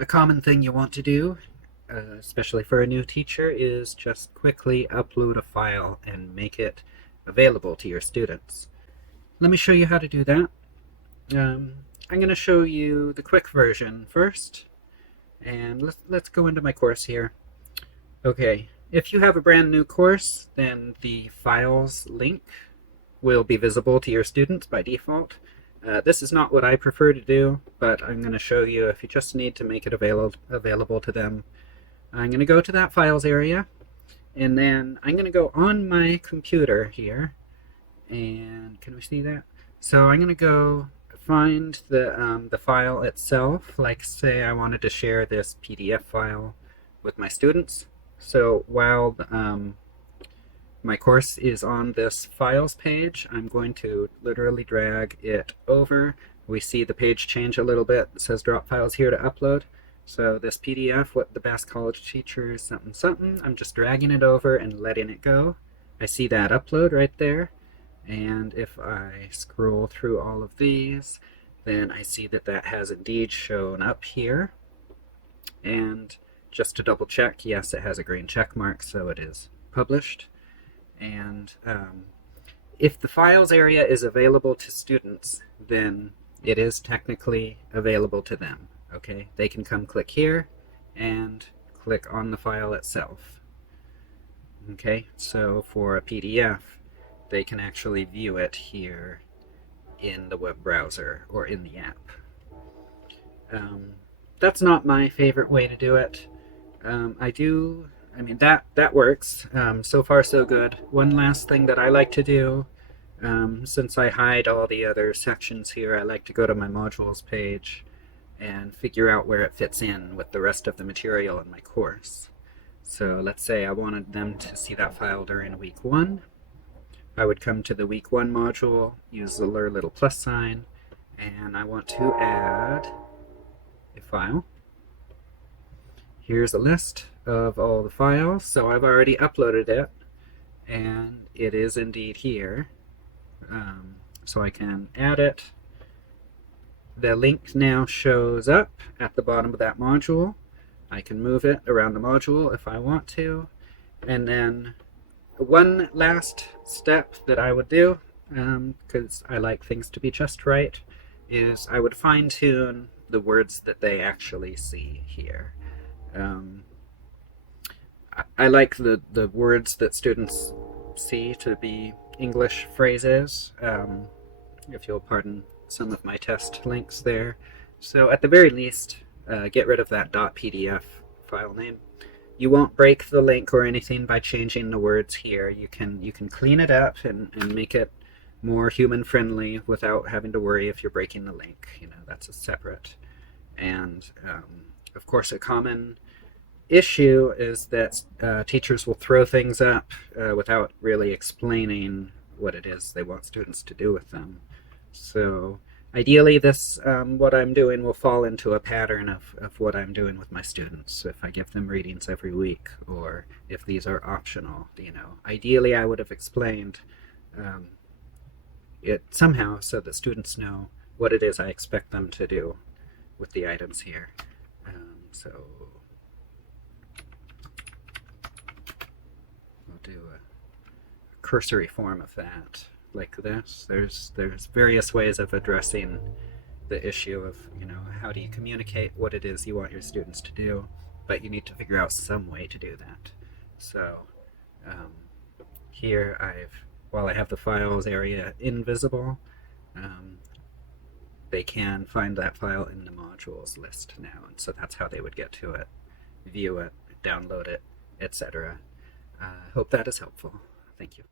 A common thing you want to do, especially for a new teacher, is just quickly upload a file and make it available to your students. Let me show you how to do that. I'm going to show you the quick version first, and let's go into my course here. Okay, if you have a brand new course, then the files link will be visible to your students by default. This is not what I prefer to do, but I'm going to show you if you just need to make it available to them. I'm going to go to that files area, and then I'm going to go on my computer here, and can we see that? So I'm going to go find the file itself. Like, say I wanted to share this PDF file with my students. So while my course is on this files page, I'm going to literally drag it over. We see the page change a little bit. It says drop files here to upload. So this PDF, what the best college teachers something something, I'm just dragging it over and letting it go. I see that upload right there. And if I scroll through all of these, then I see that that has indeed shown up here. And just to double check, yes, it has a green check mark, so it is published. And if the files area is available to students, then it is technically available to them. Okay, they can come click here and click on the file itself. Okay, so for a PDF, they can actually view it here in the web browser or in the app. That's not my favorite way to do it. I mean, that works. So far, so good. One last thing that I like to do, since I hide all the other sections here, I like to go to my modules page and figure out where it fits in with the rest of the material in my course. So let's say I wanted them to see that file during week 1. I would come to the week 1 module, use the little plus sign, and I want to add a file. Here's a list of all the files. So I've already uploaded it, and it is indeed here. So I can add it. The link now shows up at the bottom of that module. I can move it around the module if I want to. And then one last step that I would do, because I like things to be just right, is I would fine-tune the words that they actually see here. I like the words that students see to be English phrases, if you'll pardon some of my test links there. So at the very least, get rid of that .pdf file name. You won't break the link or anything by changing the words here. You can clean it up and make it more human friendly without having to worry if you're breaking the link. You know, that's a separate. And of course, a common issue is that teachers will throw things up without really explaining what it is they want students to do with them. So ideally, this what I'm doing will fall into a pattern of what I'm doing with my students. If I give them readings every week, or if these are optional, you know, ideally I would have explained it somehow so that students know what it is I expect them to do with the items here. So we'll do a cursory form of that, like this. There's various ways of addressing the issue of, you know, how do you communicate what it is you want your students to do, but you need to figure out some way to do that. So here while I have the files area invisible, they can find that file in the modules list now, and so that's how they would get to it, view it, download it, etc. Hope that is helpful. Thank you.